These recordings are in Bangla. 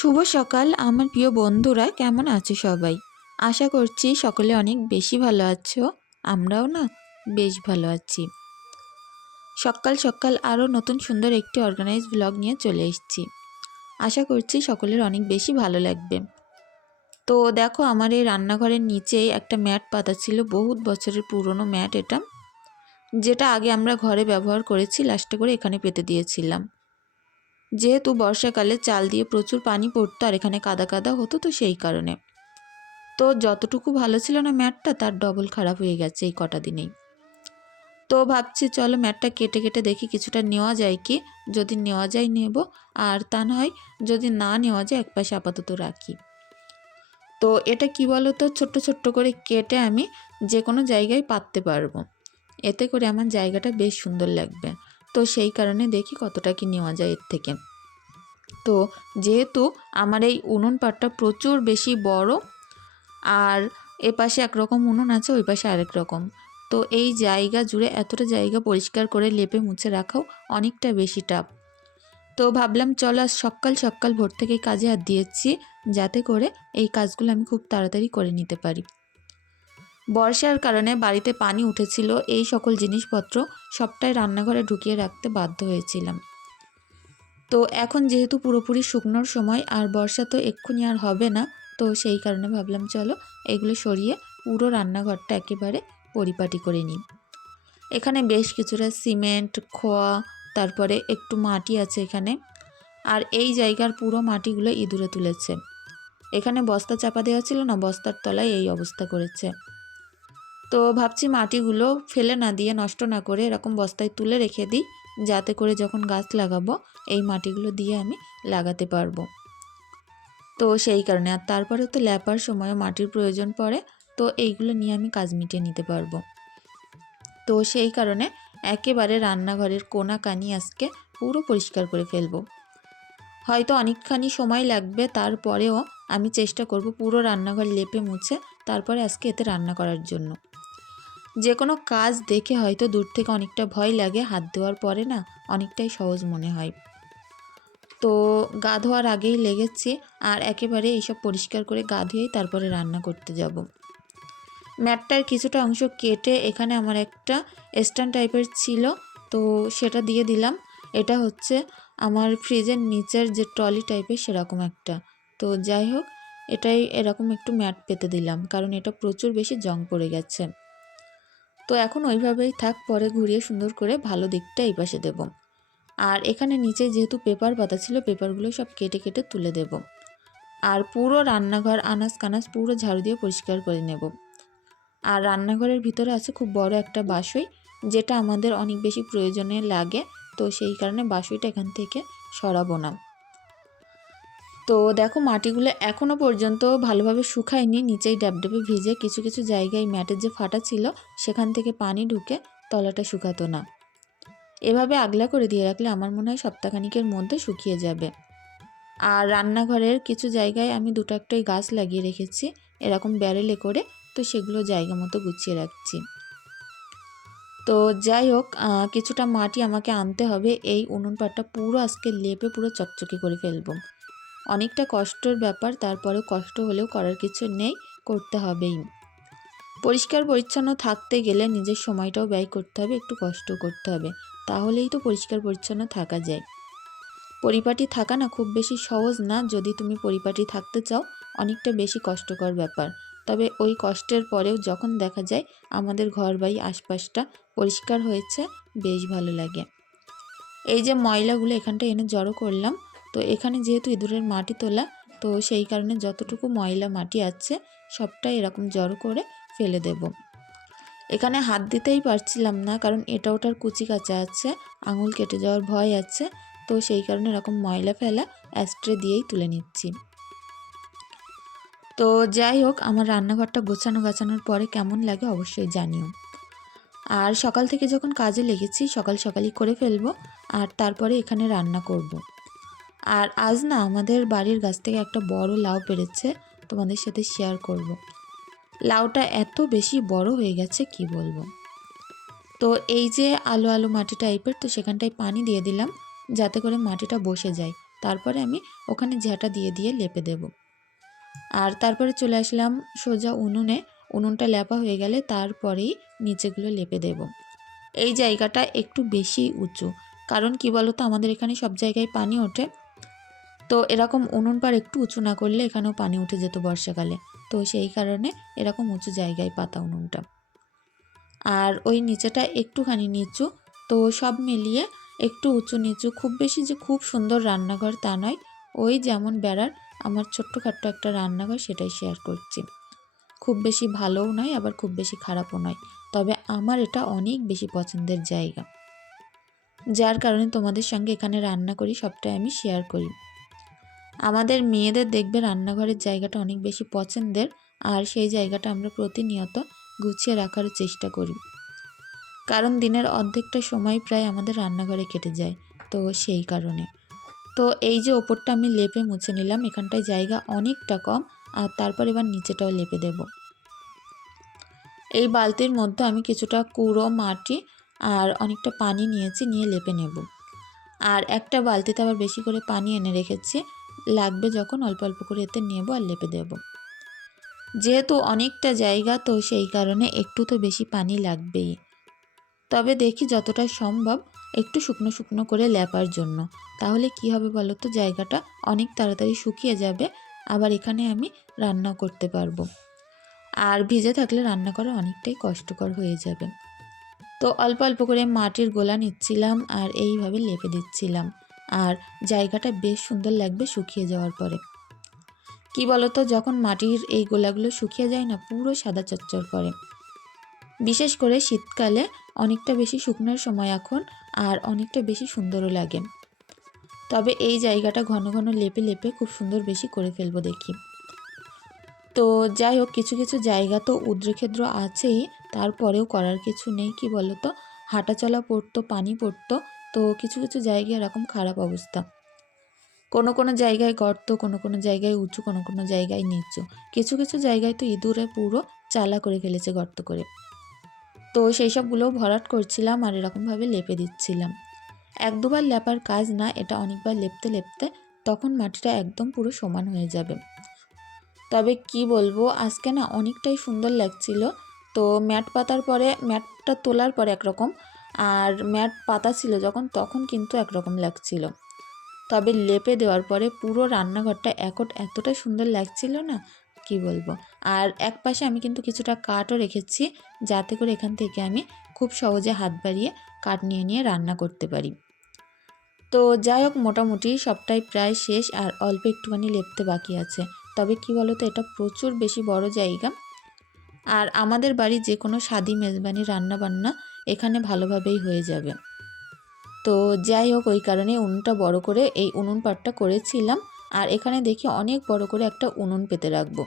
শুভ সকাল, আমার প্রিয় বন্ধুরা, কেমন আছো সবাই? আশা করছি সকলে অনেক বেশি ভালো আছো, আমরাও না বেশ ভালো আছি। সকাল সকাল আরও নতুন সুন্দর একটি অর্গানাইজ ব্লগ নিয়ে চলে এসেছি। আশা করছি সকলের অনেক বেশি ভালো লাগবে। তো দেখো, আমার এই রান্নাঘরের নিচেই একটা ম্যাট পাতা ছিল, বহুত বছরের পুরনো ম্যাট এটা, যেটা আগে আমরা ঘরে ব্যবহার করেছি লাস্টে করে এখানে পেতে দিয়েছিলাম। যেহেতু বর্ষাকালে চাল দিয়ে প্রচুর পানি পড়তো আর এখানে কাদা কাদা হতো, তো সেই কারণে। তো যতটুকু ভালো ছিল না ম্যাটটা, তার ডবল খারাপ হয়ে গেছে এই কটা দিনেই। তো ভাবছি, চলো ম্যাটটা কেটে কেটে দেখি কিছুটা নেওয়া যায় কি। যদি নেওয়া যায় নেব, আর তা নয় যদি না নেওয়া যায়, এক একপাশে আপাতত রাখি। তো এটা কি বলো তো ছোট্ট ছোট্ট করে কেটে আমি যে কোনো জায়গায় পাততে পারব। এতে করে আমার জায়গাটা বেশ সুন্দর লাগবে। তো সেই কারণে দেখি কতটা কি নেওয়া যায় এর থেকে। তো যেহেতু আমার এই উনুন পাটটা প্রচুর বেশি বড়, আর এ পাশে একরকম উনুন আছে, ওই পাশে আরেক রকম। তো এই জায়গা জুড়ে এতটা জায়গা পরিষ্কার করে লেপে মুছে রাখাও অনেকটা বেশি টাপ তো ভাবলাম, চলো আজ সকাল সকাল ভোর থেকেই কাজে হাত দিয়েছি, যাতে করে এই কাজগুলো আমি খুব তাড়াতাড়ি করে নিতে পারি। বর্ষার কারণে বাড়িতে পানি উঠেছিল, এই সকল জিনিসপত্র সবটাই রান্নাঘরে ঢুকিয়ে রাখতে বাধ্য হয়েছিলাম। তো এখন যেহেতু পুরোপুরি শুকনোর সময় আর বর্ষা তো এক্ষুনি আর হবে না, তো সেই কারণে ভাবলাম চলো এগুলো সরিয়ে পুরো রান্নাঘরটা একেবারে পরিপাটি করে নিই। এখানে বেশ কিছুটা সিমেন্ট, খোয়া, তারপরে একটু মাটি আছে এখানে। আর এই জায়গার পুরো মাটিগুলো ইঁদুরে তুলেছে। এখানে বস্তা চাপা দেওয়া ছিল না, বস্তার তলায় এই অবস্থা করেছে। তো ভাবছি মাটিগুলো ফেলে না দিয়ে নষ্ট না করে এরকম বস্তায় তুলে রেখে দিই। যাতে করে যখন গাছ লাগাবো, এই মাটিগুলো দিয়ে আমি লাগাতে পারব। তো সেই কারণে, আর তারপরে তো ল্যাপার সময় মাটির প্রয়োজন পড়ে, তো এইগুলো নিয়ে আমি কাজ মিটিয়ে নিতে পারব। তো সেই কারণে একেবারে রান্নাঘরের কোনা কানি আজকে পুরো পরিষ্কার করে ফেলব। হয়তো অনেকখানি সময় লাগবে, তারপরেও আমি চেষ্টা করব পুরো রান্নাঘর লেপে মুছে, তারপরে আজকে এতে রান্না করার জন্য। যে কোনো কাজ দেখে হয়তো দূর থেকে অনেকটা ভয় লাগে, হাত দেওয়ার পরে না অনেকটাই সহজ মনে হয়। তো গা ধোয়ার আগেই লেগেছে আর একেবারে এইসব পরিষ্কার করে গা ধুয়েই তারপরে রান্না করতে যাব। ম্যাটটার কিছুটা অংশ কেটে এখানে আমার একটা স্ট্যান্ড টাইপের ছিল, তো সেটা দিয়ে দিলাম। এটা হচ্ছে আমার ফ্রিজের নিচের যে ট্রলি টাইপের সেরকম একটা। তো যাই হোক, এটাই এরকম একটু ম্যাট পেতে দিলাম, কারণ এটা প্রচুর বেশি জং পড়ে গেছে। তো এখন ওইভাবেই থাক, পরে ঘুরিয়ে সুন্দর করে ভালো দিকটা এই পাশে দেবো। আর এখানে নিচে যেহেতু পেপার পাতা ছিল পেপারগুলো সব কেটে কেটে তুলে দেব। আর পুরো রান্নাঘর আনাজ কানাজ পুরো ঝাড়ু দিয়ে পরিষ্কার করে নেব। আর রান্নাঘরের ভিতরে আছে খুব বড় একটা বাসই, যেটা আমাদের অনেক বেশি প্রয়োজনে লাগে, তো সেই কারণে বাসইটা এখান থেকে সরাবো না। তো দেখো মাটিগুলো এখনও পর্যন্ত ভালোভাবে শুকায়নি, নিচেই ড্যাবড্যাবে ভিজে কিছু কিছু জায়গায় ম্যাটের যে ফাটা ছিল সেখান থেকে পানি ঢুকে তলাটা শুকাতো না। এভাবে আগলা করে দিয়ে রাখলে আমার মনে হয় সপ্তাহখানিকের মধ্যে শুকিয়ে যাবে। আর রান্নাঘরের কিছু জায়গায় আমি দুটো একটাই গাছ লাগিয়ে রেখেছি, এরকম ব্যারেলে করে তো সেগুলো জায়গা মতো গুছিয়ে রাখছি। তো যাই হোক কিছুটা মাটি আমাকে আনতে হবে, এই উনুন পাটটা পুরো আজকে লেপে পুরো চকচকে করে ফেলব। অনেকটা কষ্টের ব্যাপার, তারপরেও কষ্ট হলেও করার কিছু নেই, করতে হবেই। পরিষ্কার পরিচ্ছন্ন থাকতে গেলে নিজের সময়টাও ব্যয় করতে হবে, একটু কষ্ট করতে হবে। তাহলেই তো পরিষ্কার পরিচ্ছন্ন থাকা যায়। পরিপাটি থাকা না খুব বেশি সহজ না, যদি তুমি পরিপাটি থাকতে চাও, অনেকটা বেশি কষ্টকর ব্যাপার। তবে ওই কষ্টের পরেও যখন দেখা যায়, আমাদের ঘর বাড়ি আশপাশটা পরিষ্কার হয়েছে, বেশ ভালো লাগে। এই যে ময়লাগুলো এখানটা এনে জড়ো করলাম তো এখানে যেহেতু ইঁদুরের মাটি তোলা, তো সেই কারণে যতটুকু ময়লা মাটি আছে, সবটাই এরকম জড়ো করে ফেলে দেব। এখানে হাত দিতেই পারছিলাম না, কারণ এটা ওটার কুচি কাঁচা আছে, আঙুল কেটে যাওয়ার ভয় আছে, তো সেই কারণে এরকম ময়লা ফেলা অ্যাস্ট্রে দিয়েই তুলে নিচ্ছি। তো যাই হোক, আমার রান্নাঘরটা গোছানো গাছানোর পরে কেমন লাগে অবশ্যই জানিও। আর সকাল থেকে যখন কাজে লেগেছি, সকাল সকালই করে ফেলব, আর তারপরে এখানে রান্না করব। আর আজ না আমাদের বাড়ির গাছ থেকে একটা বড় লাউ পেরেছে, তোমাদের সাথে শেয়ার করব। লাউটা এত বেশি বড় হয়ে গেছে, কি বলব? তো এই যে আলো আলো মাটি টাইপের, তো সেখানটায় পানি দিয়ে দিলাম, যাতে করে মাটিটা বসে যায়। তারপরে আমি ওখানে ঝ্যাঁটা দিয়ে দিয়ে লেপে দেব। আর তারপরে চলে আসলাম সোজা উনুনে। উনুনটা লেপা হয়ে গেলে তারপরেই নিচেগুলো লেপে দেব। এই জায়গাটা একটু বেশি উঁচু, কারণ কি বলো তো আমাদের এখানে সব জায়গায় পানি ওঠে। তো এরকম উনুন পার একটু উঁচু না করলে এখানেও পানি উঠে যেত বর্ষাকালে। তো সেই কারণে এরকম উঁচু জায়গায় পাতা উনুনটা। আর ওই নিচেটা একটুখানি নিচু, তো সব মিলিয়ে একটু উঁচু নিচু, খুব বেশি যে খুব সুন্দর রান্নাঘর তা নয়। ওই যেমন বেড়ার, আমার ছোট্টখাট্ট একটা রান্নাঘর সেটাই শেয়ার করছি। খুব বেশি ভালোও নয়, আবার খুব বেশি খারাপও নয়। তবে আমার এটা অনেক বেশি পছন্দের জায়গা। যার কারণে তোমাদের সঙ্গে এখানে রান্না করি, সবটাই আমি শেয়ার করি। আমাদের মেয়েদের দেখবে রান্নাঘরের জায়গাটা অনেক বেশি পছন্দের, আর সেই জায়গাটা আমরা প্রতিনিয়ত গুছিয়ে রাখার চেষ্টা করি। কারণ দিনের অর্ধেকটা সময় প্রায় আমাদের রান্নাঘরে কেটে যায়, তো সেই কারণে। তো এই যে ওপরটা আমি লেপে মুছে নিলাম, এখানটায় জায়গা অনেকটা কম, আর তারপর এবার নিচেটাও লেপে দেব। এই বালতির মধ্যে আমি কিছুটা কুড়ো, মাটি আর অনেকটা পানি নিয়েছি, নিয়ে লেপে নেব। আর একটা বালতিতে আবার বেশি করে পানি এনে রেখেছি লাগবে যখন অল্প অল্প করে এতে নেব আর লেপে দেব। যেহেতু অনেকটা জায়গা, তো সেই কারণে একটু তো বেশি পানি লাগবেই। তবে দেখি যতটা সম্ভব একটু শুকনো শুকনো করে লেপার জন্য। তাহলে কি হবে বলো তো? জায়গাটা অনেক তাড়াতাড়ি শুকিয়ে যাবে, আবার এখানে আমি রান্না করতে পারব। আর ভিজে থাকলে রান্না করা অনেকটাই কষ্টকর হয়ে যাবে। তো অল্প অল্প করে মাটির গোলা নিচ্ছিলাম আর এইভাবে লেপে দিচ্ছিলাম। আর জায়গাটা বেশ সুন্দর লাগবে শুকিয়ে যাওয়ার পরে। কি বলতো, যখন মাটির এই গোলাগুলো শুকিয়ে যায় না, পুরো সাদা চচ্চর করে। বিশেষ করে শীতকালে অনেকটা বেশি শুকনোর সময় এখন আর অনেকটা বেশি সুন্দরও লাগে। তবে এই জায়গাটা ঘন ঘন লেপে লেপে খুব সুন্দর বেশি করে ফেলব দেখি। তো যাই হোক, কিছু কিছু জায়গা তো উদ্রেক্ষেদ্র আছেই, তারপরেও করার কিছু নেই, কি বলতো? হাঁটা চলা পড়তো, পানি পড়তো তো কিছু কিছু জায়গায় এরকম খারাপ অবস্থা। কোনো কোনো জায়গায় গর্ত, কোনো কোনো জায়গায় উঁচু, কোনো কোনো জায়গায় নিচু। কিছু কিছু জায়গায় তো ইঁদুরে পুরো চালা করে ফেলেছে গর্ত করে। তো সেই সবগুলোও ভরাট করছিলাম আর এরকমভাবে লেপে দিচ্ছিলাম। এক দুবার লেপার কাজ না, এটা অনেকবার লেপতে লেপতে তখন মাটিটা একদম পুরো সমান হয়ে যাবে। তবে কি বলব, আজকে না অনেকটাই সুন্দর লাগছিল। তো ম্যাট পাতার পরে, ম্যাটটা তোলার পরে একরকম আর ম্যাট পাতা ছিল যখন, তখন কিন্তু একরকম লাগছিল। তবে লেপে দেওয়ার পরে পুরো রান্নাঘরটা একট এতটা সুন্দর লাগছিল না, কি বলব? আর এক পাশে আমি কিন্তু কিছুটা কাঠও রেখেছি, যাতে করে এখান থেকে আমি খুব সহজে হাত বাড়িয়ে কাঠ নিয়ে নিয়ে রান্না করতে পারি। তো যাই হোক, মোটামুটি সবটাই প্রায় শেষ আর অল্প একটুখানি লেপতে বাকি আছে। তবে কি বলতো, এটা প্রচুর বেশি বড় জায়গা। আর আমাদের বাড়ি যে কোনো স্বাদী মেজবানি রান্না বান্না এখানে ভালোভাবেই হয়ে যাবে। তো যাই হোক, ওই কারণে উনুনটা বড় করে এই উনুন পাটটা করেছিলাম। আর এখানে দেখি অনেক বড় করে একটা উনুন পেতে রাখব।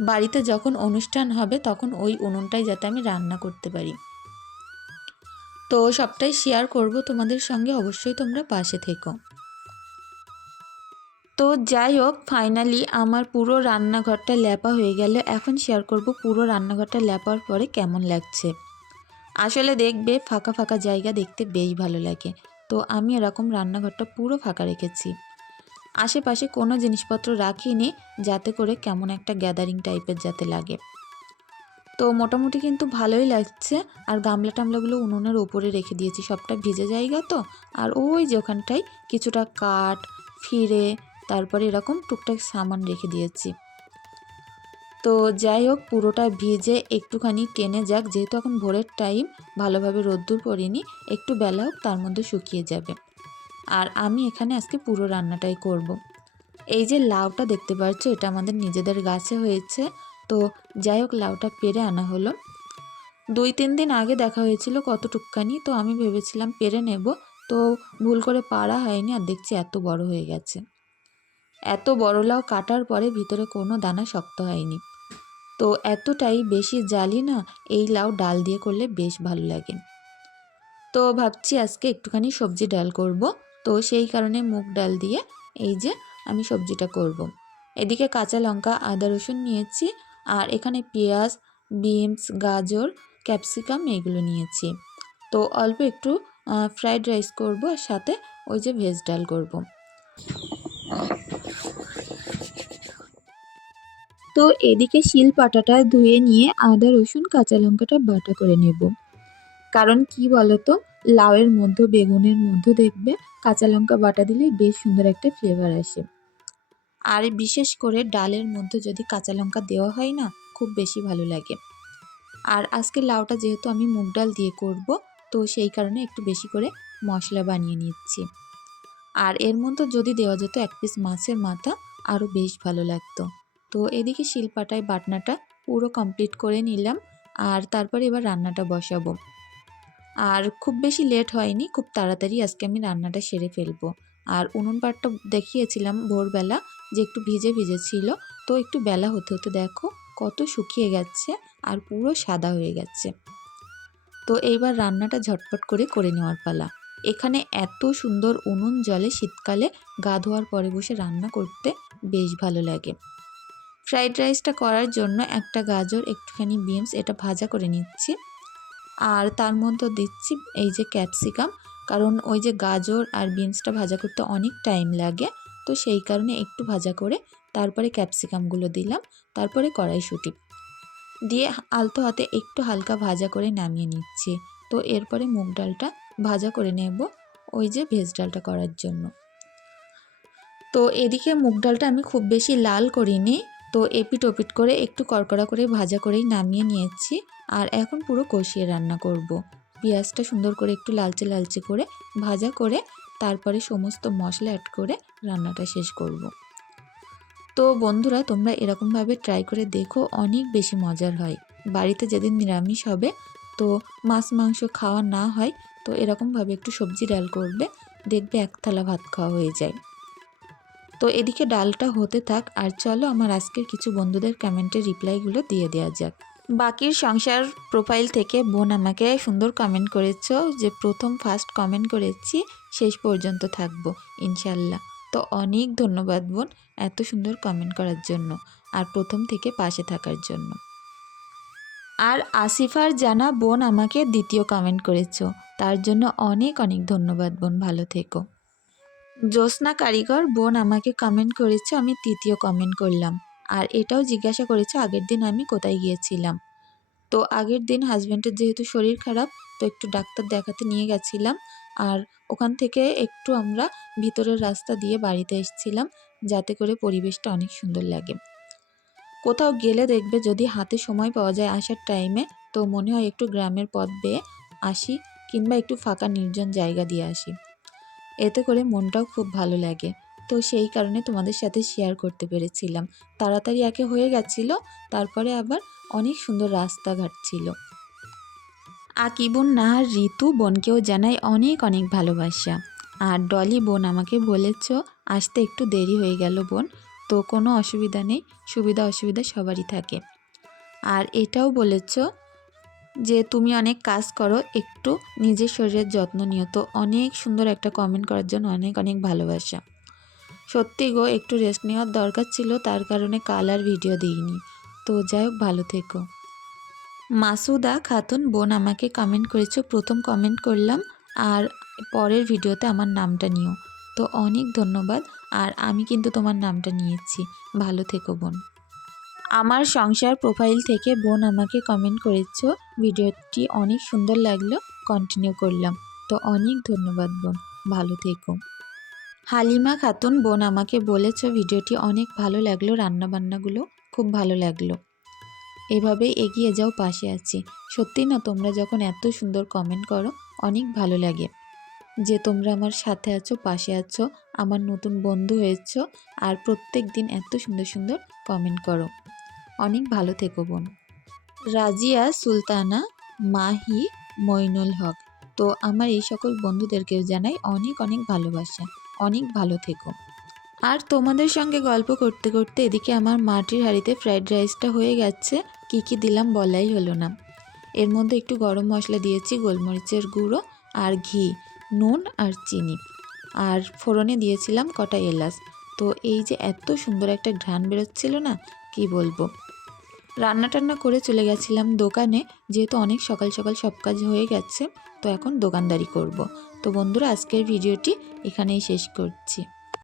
বাড়িতে যখন অনুষ্ঠান হবে, তখন ওই উনুনটাই যাতে আমি রান্না করতে পারি। তো সবটাই শেয়ার করব তোমাদের সঙ্গে, অবশ্যই তোমরা পাশে থেকো। তো যাই হোক ফাইনালি আমার পুরো রান্নাঘরটা ল্যাপা হয়ে গেল এখন শেয়ার করব পুরো রান্নাঘরটা ল্যাপার পরে কেমন লাগছে। আসলে দেখবে ফাঁকা ফাঁকা জায়গা দেখতে বেশ ভালো লাগে। তো আমি এরকম রান্নাঘরটা পুরো ফাঁকা রেখেছি। আশেপাশে কোনো জিনিসপত্র রাখিনি যাতে করে কেমন একটা গ্যাদারিং টাইপের যাতে লাগে। তো মোটামুটি কিন্তু ভালোই লাগছে। আর গামলা টামলাগুলো উনুনের ওপরে রেখে দিয়েছি। সবটা ভিজে জায়গা তো। আর ওই যে ওখানটায় কিছুটা কাঠ, ফিরে, তারপরে এরকম টুকটাক সামান রেখে দিয়েছি। তো যাই হোক, পুরোটা ভিজে একটুখানি টেনে যাক। যেহেতু এখন ভোরের টাইম, ভালোভাবে রোদ্দুর পড়িনি, একটু বেলা হোক, তার মধ্যে শুকিয়ে যাবে। আর আমি এখানে আজকে পুরো রান্নাটাই করব। এই যে লাউটা দেখতে পাচ্ছ, এটা আমাদের নিজেদের গাছে হয়েছে। তো যাই হোক, লাউটা পেরে আনা হলো। দুই তিন দিন আগে দেখা হয়েছিল কত টুকখানি তো আমি ভেবেছিলাম পেরে নেব। তো ভুল করে পাড়া হয়নি, আর দেখছি এত বড় হয়ে গেছে। এত বড় লাউ কাটার পরে ভিতরে কোনো দানা শক্ত হয়নি তো এতটাই বেশি জালি না, এই লাউ ডাল দিয়ে করলে বেশ ভালো লাগে তো ভাবছি আজকে একটুখানি সবজি ডাল করব তো সেই কারণে মুগ ডাল দিয়ে এই যে আমি সবজিটা করব। এদিকে কাঁচা লঙ্কা, আদা রসুন নিয়েছি আর এখানে পেঁয়াজ, বিনস, গাজর, ক্যাপসিকাম এগুলো নিয়েছি তো অল্প একটু ফ্রাইড রাইস করব আর সাথে ওই যে ভেজ ডাল করব। তো এদিকে শিল পাটাটা ধুয়ে নিয়ে আদা, রসুন, কাঁচা লঙ্কাটা বাটা করে নেব। কারণ কি বলতো, লাউয়ের মধ্যে, বেগুনের মধ্যে দেখবে কাঁচা লঙ্কা বাটা দিলে বেশ সুন্দর একটা ফ্লেভার আসে। আর বিশেষ করে ডালের মধ্যে যদি কাঁচা লঙ্কা দেওয়া হয় না, খুব বেশি ভালো লাগে। আর আজকে লাউটা যেহেতু আমি মুগ ডাল দিয়ে করব, তো সেই কারণে একটু বেশি করে মশলা বানিয়ে নিচ্ছি। আর এর মধ্যে যদি দেওয়া যেত এক পিস মাছের মাথা, আরও বেশ ভালো লাগতো। তো এদিকে শিলপাটায় বাটনাটা পুরো কমপ্লিট করে নিলাম আর তারপরে এবার রান্নাটা বসাবো। আর খুব বেশি লেট হয়নি, খুব তাড়াতাড়ি আজকে আমি রান্নাটা সেরে ফেলব। আর উনুন পাটটা দেখিয়েছিলাম ভোরবেলা যে একটু ভিজে ভিজে ছিল, তো একটু বেলা হতে হতে দেখো কত শুকিয়ে গেছে আর পুরো সাদা হয়ে গেছে। তো এইবার রান্নাটা ঝটপট করে করে নেওয়ার পালা। এখানে এত সুন্দর উনুন জলে শীতকালে গা ধোয়ার পরে বসে রান্না করতে বেশ ভালো লাগে। ফ্রাইড রাইসটা করার জন্য একটা গাজর, একটুখানি বিনস, এটা ভাজা করে নিচ্ছি। আর তার মধ্যে দিচ্ছি এই যে ক্যাপসিকাম, কারণ ওই যে গাজর আর বিনসটা ভাজা করতে অনেক টাইম লাগে, তো সেই কারণে একটু ভাজা করে তারপরে ক্যাপসিকামগুলো দিলাম, তারপরে কড়াইশুঁটি। দিয়ে আলতো হাতে একটু হালকা ভাজা করে নামিয়ে নিচ্ছি। তো এরপরে মুগ ডালটা ভাজা করে নেব ওই যে ভেজ ডালটা করার জন্য। তো এদিকে মুগ ডালটা আমি খুব বেশি লাল করিনি তো এপিট ওপিট করে একটু কড়কড়া করে ভাজা করেই নামিয়ে নিয়েছি আর এখন পুরো কষিয়ে রান্না করব। পেঁয়াজটা সুন্দর করে একটু লালচে লালচে করে ভাজা করে তারপরে সমস্ত মশলা অ্যাড করে রান্নাটা শেষ করব। তো বন্ধুরা, তোমরা এরকমভাবে ট্রাই করে দেখো, অনেক বেশি মজার হয় বাড়িতে যেদিন নিরামিষ হবে, তো মাছ মাংস খাওয়া না হয়, তো এরকমভাবে একটু সবজি ডাল করবে, দেখবে এক থালা ভাত খাওয়া হয়ে যায় তো এদিকে ডালটা হতে থাক, আর চলো আমার আজকের কিছু বন্ধুদের কমেন্টের রিপ্লাইগুলো দিয়ে দেওয়া যাক। বাকির সংসার প্রোফাইল থেকে বোন আমাকে সুন্দর কমেন্ট করেছ, যে প্রথম ফার্স্ট কমেন্ট করেছি, শেষ পর্যন্ত থাকব, ইনশাল্লাহ। তো অনেক ধন্যবাদ বোন, এত সুন্দর কমেন্ট করার জন্য, আর প্রথম থেকে পাশে থাকার জন্য। আর আসিফার জানা বোন আমাকে দ্বিতীয় কমেন্ট করেছ, তার জন্য অনেক অনেক ধন্যবাদ বোন, ভালো থেকো। জ্যোৎস্না কারিগর বোন আমাকে কমেন্ট করেছে, আমি তৃতীয় কমেন্ট করলাম। আর এটাও জিজ্ঞাসা করেছে, আগের দিন আমি কোথায় গিয়েছিলাম? তো আগের দিন হাজব্যান্ডের যেহেতু শরীর খারাপ, তো একটু ডাক্তার দেখাতে নিয়ে গেছিলাম। আর ওখান থেকে একটু আমরা ভিতরের রাস্তা দিয়ে বাড়িতে এসেছিলাম, যাতে করে পরিবেশটা অনেক সুন্দর লাগে। কোথাও গেলে দেখবে যদি হাতে সময় পাওয়া যায় আসার টাইমে তো মনে হয় একটু গ্রামের পথ বেয়ে আসি কিংবা একটু ফাঁকা নির্জন জায়গা দিয়ে আসি। এতে করে মনটাও খুব ভালো লাগে। তো সেই কারণে তোমাদের সাথে শেয়ার করতে পেরেছিলাম। তাড়াতাড়ি একে হয়ে গেছিল, তারপরে আবার অনেক সুন্দর রাস্তাঘাট ছিল। আকিবুন নাহার ঋতু বোনকেও জানাই অনেক অনেক ভালোবাসা। আর ডলি বোন আমাকে বলেছ, আসতে একটু দেরি হয়ে গেল বোন, তো কোনো অসুবিধা নেই, সুবিধা অসুবিধা সবারই থাকে। আর এটাও বলেছ যে তুমি অনেক কাজ করো, একটু নিজের শরীরের যত্ন নিও। তো অনেক সুন্দর একটা কমেন্ট করার জন্য অনেক অনেক ভালোবাসা। সত্যি গো, একটু রেস্ট নেওয়ার দরকার ছিল, তার কারণে কাল আর ভিডিও দিইনি। তো যাই হোক, ভালো থেকো। মাসুদা খাতুন বোন আমাকে কমেন্ট করেছ, প্রথম কমেন্ট করলাম, আর পরের ভিডিওতে আমার নামটা নিও। তো অনেক ধন্যবাদ, আর আমি কিন্তু তোমার নামটা নিয়েছি। ভালো থেকো বোন। আমার সংসার প্রোফাইল থেকে বোন আমাকে কমেন্ট করেছ। ভিডিওটি অনেক সুন্দর লাগল কন্টিনিউ করলাম। তো অনেক ধন্যবাদ বোন, ভালো থেকো। হালিমা খাতুন, বোন আমাকে বলেছ ভিডিওটি অনেক ভালো লাগল, রান্নাবান্নাগুলো খুব ভালো লাগল। এভাবে এগিয়ে যাও, পাশে আছি। সত্যি না, তোমরা যখন এত সুন্দর কমেন্ট করো, অনেক ভালো লাগে। যে তোমরা আমার সাথে আছো, পাশে আছো, আমার নতুন বন্ধু হয়েছ, আর প্রত্যেক দিন এত সুন্দর সুন্দর কমেন্ট করো। অনেক ভালো থেকো বোন। রাজিয়া, সুলতানা, মাহি, মইনুল হক, তো আমার এই সকল বন্ধুদেরকেও জানাই অনেক অনেক ভালোবাসা। অনেক ভালো থেকো। আর তোমাদের সঙ্গে গল্প করতে করতে এদিকে আমার মাটির হাঁড়িতে ফ্রাইড রাইসটা হয়ে গেছে, কি কি দিলাম বলাই হলো না। এর মধ্যে একটু গরম মশলা দিয়েছি, গোলমরিচের গুঁড়ো আর ঘি, নুন আর চিনি। আর ফোড়নে দিয়েছিলাম কটা এলাচ। তো এই যে এত সুন্দর একটা ঘ্রাণ বেরোচ্ছিল না, কি বলব? রান্না টান্না করে চলে গেছিলাম দোকানে, যেহেতু অনেক সকাল সকাল সব কাজ হয়ে গেছে, তো এখন দোকানদারি করব। তো বন্ধুরা, আজকের ভিডিওটি এখানেই শেষ করছি।